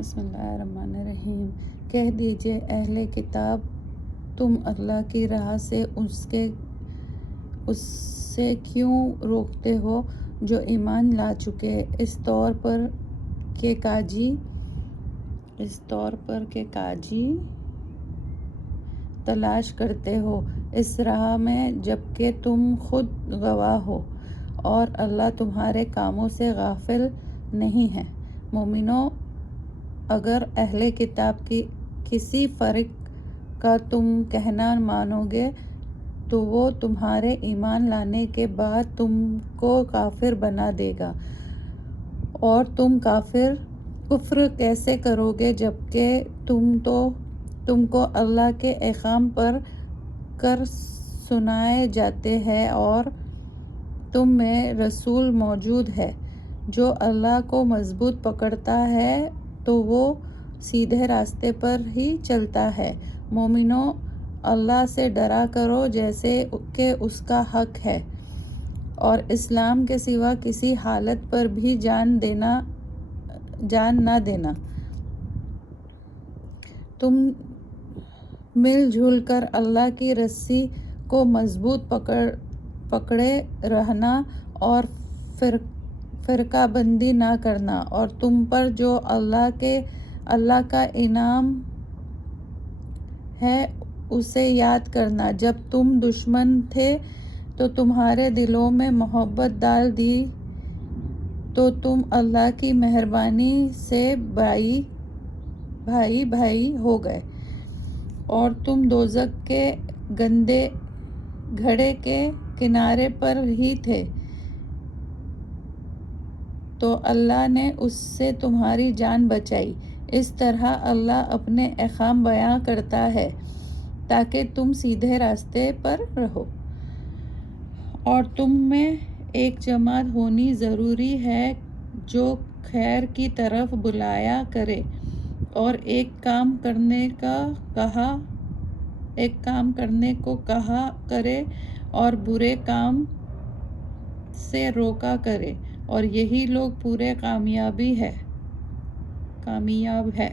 بسم اللہ الرحمن الرحیم۔ کہہ دیجئے اہل کتاب، تم اللہ کی راہ سے اس سے کیوں روکتے ہو جو ایمان لا چکے، اس طور پر کہ کاجی تلاش کرتے ہو اس راہ میں جبکہ تم خود گواہ ہو، اور اللہ تمہارے کاموں سے غافل نہیں ہے۔ مومنو، اگر اہل کتاب کی کسی فرقہ کا تم کہنا مانو گے تو وہ تمہارے ایمان لانے کے بعد تم کو کافر بنا دے گا، اور تم کفر کیسے کرو گے جبکہ تم کو اللہ کے احکام پڑھ کر سنائے جاتے ہیں اور تم میں رسول موجود ہے جو اللہ کو مضبوط پکڑتا ہے تو وہ سیدھے راستے پر ہی چلتا ہے۔ مومنو، اللہ سے ڈرا کرو جیسے کہ اس کا حق ہے، اور اسلام کے سوا کسی حالت پر بھی جان نہ دینا۔ تم مل جل کر اللہ کی رسی کو مضبوط پکڑے رہنا اور فرقہ بندی نہ کرنا، اور تم پر جو اللہ کا انعام ہے اسے یاد کرنا۔ جب تم دشمن تھے تو تمہارے دلوں میں محبت ڈال دی تو تم اللہ کی مہربانی سے بھائی بھائی ہو گئے، اور تم دوزخ کے گندے گڑھے کے کنارے پر ہی تھے، تو اللہ نے اس سے تمہاری جان بچائی۔ اس طرح اللہ اپنے احکام بیان کرتا ہے تاکہ تم سیدھے راستے پر رہو، اور تم میں ایک جماعت ہونی ضروری ہے جو خیر کی طرف بلایا کرے اور ایک کام کرنے کو کہا کرے اور برے کام سے روکا کرے، اور یہی لوگ پورے کامیاب ہیں۔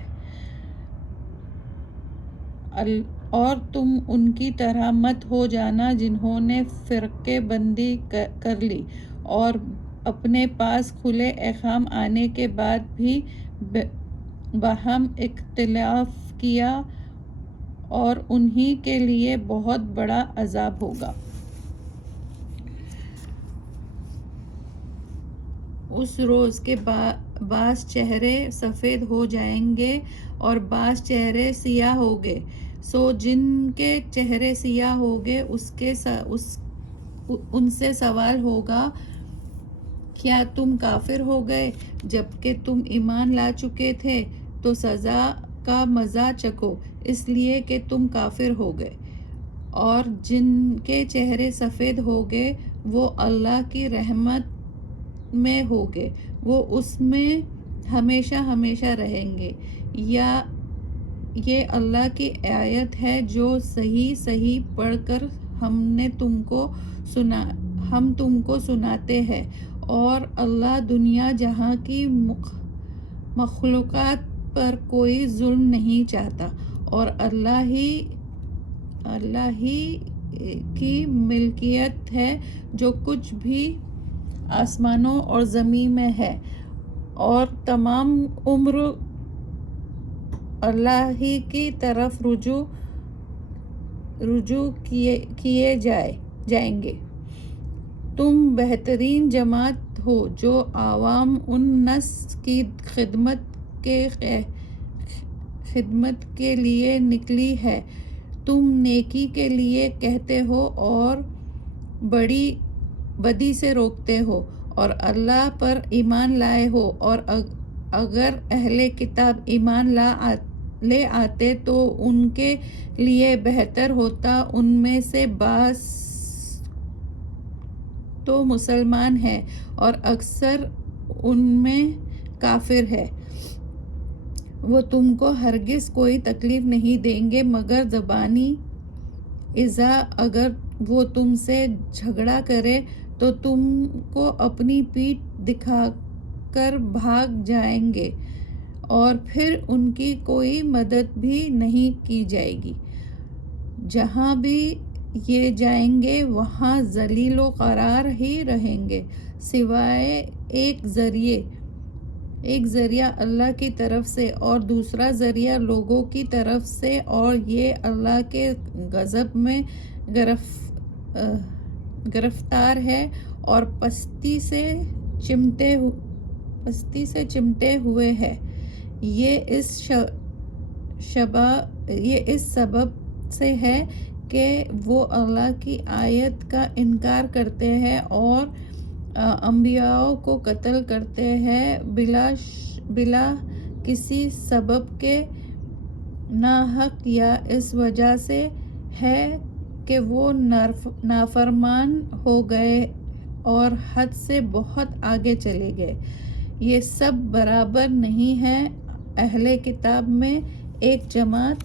اور تم ان کی طرح مت ہو جانا جنہوں نے فرقے بندی کر لی اور اپنے پاس کھلے احکام آنے کے بعد بھی باہم اختلاف کیا، اور انہی کے لیے بہت بڑا عذاب ہوگا۔ اس روز کے بعض چہرے سفید ہو جائیں گے اور بعض چہرے سیاہ ہوں گے، سو جن کے چہرے سیاہ ہوں گے ان سے سوال ہوگا، کیا تم کافر ہو گئے جبکہ تم ایمان لا چکے تھے؟ تو سزا کا مزہ چکھو اس لیے کہ تم کافر ہو گئے۔ اور جن کے چہرے سفید ہوں گے وہ اللہ کی رحمت میں ہوں گے، وہ اس میں ہمیشہ ہمیشہ رہیں گے۔ یہ اللہ کی آیت ہے جو صحیح پڑھ کر ہم تم کو سناتے ہیں، اور اللہ دنیا جہاں کی مخلوقات پر کوئی ظلم نہیں چاہتا، اور اللہ ہی کی ملکیت ہے جو کچھ بھی آسمانوں اور زمین میں ہے، اور تمام امور اللہ ہی کی طرف رجوع کیے جائیں گے۔ تم بہترین جماعت ہو جو عوام الناس کی خدمت کے لیے نکلی ہے۔ تم نیکی کے لیے کہتے ہو اور بدی سے روکتے ہو، اور اللہ پر ایمان لائے ہو، اور اگر اہل کتاب ایمان لے آتے تو ان کے لیے بہتر ہوتا، ان میں سے بعض تو مسلمان ہیں اور اکثر ان میں کافر ہیں۔ وہ تم کو ہرگز کوئی تکلیف نہیں دیں گے مگر زبانی ایذا۔ اگر وہ تم سے جھگڑا کریں تو تم کو اپنی پیٹھ دکھا کر بھاگ جائیں گے، اور پھر ان کی کوئی مدد بھی نہیں کی جائے گی۔ جہاں بھی یہ جائیں گے وہاں ذلیل و قرار ہی رہیں گے، سوائے ایک ذریعہ اللہ کی طرف سے اور دوسرا ذریعہ لوگوں کی طرف سے، اور یہ اللہ کے غضب میں گرفتار ہے اور پستی سے چمٹے ہوئے ہے۔ یہ اس سبب سے ہے کہ وہ اللہ کی آیت کا انکار کرتے ہیں اور انبیاء کو قتل کرتے ہیں بلا کسی سبب کے ناحق، یا اس وجہ سے ہے کہ وہ نافرمان ہو گئے اور حد سے بہت آگے چلے گئے۔ یہ سب برابر نہیں ہے۔ اہل کتاب میں ایک جماعت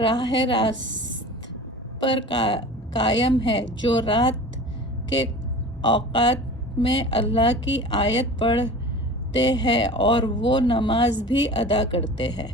راہ راست پر قائم ہے، جو رات کے اوقات میں اللہ کی آیت پڑھتے ہیں اور وہ نماز بھی ادا کرتے ہیں۔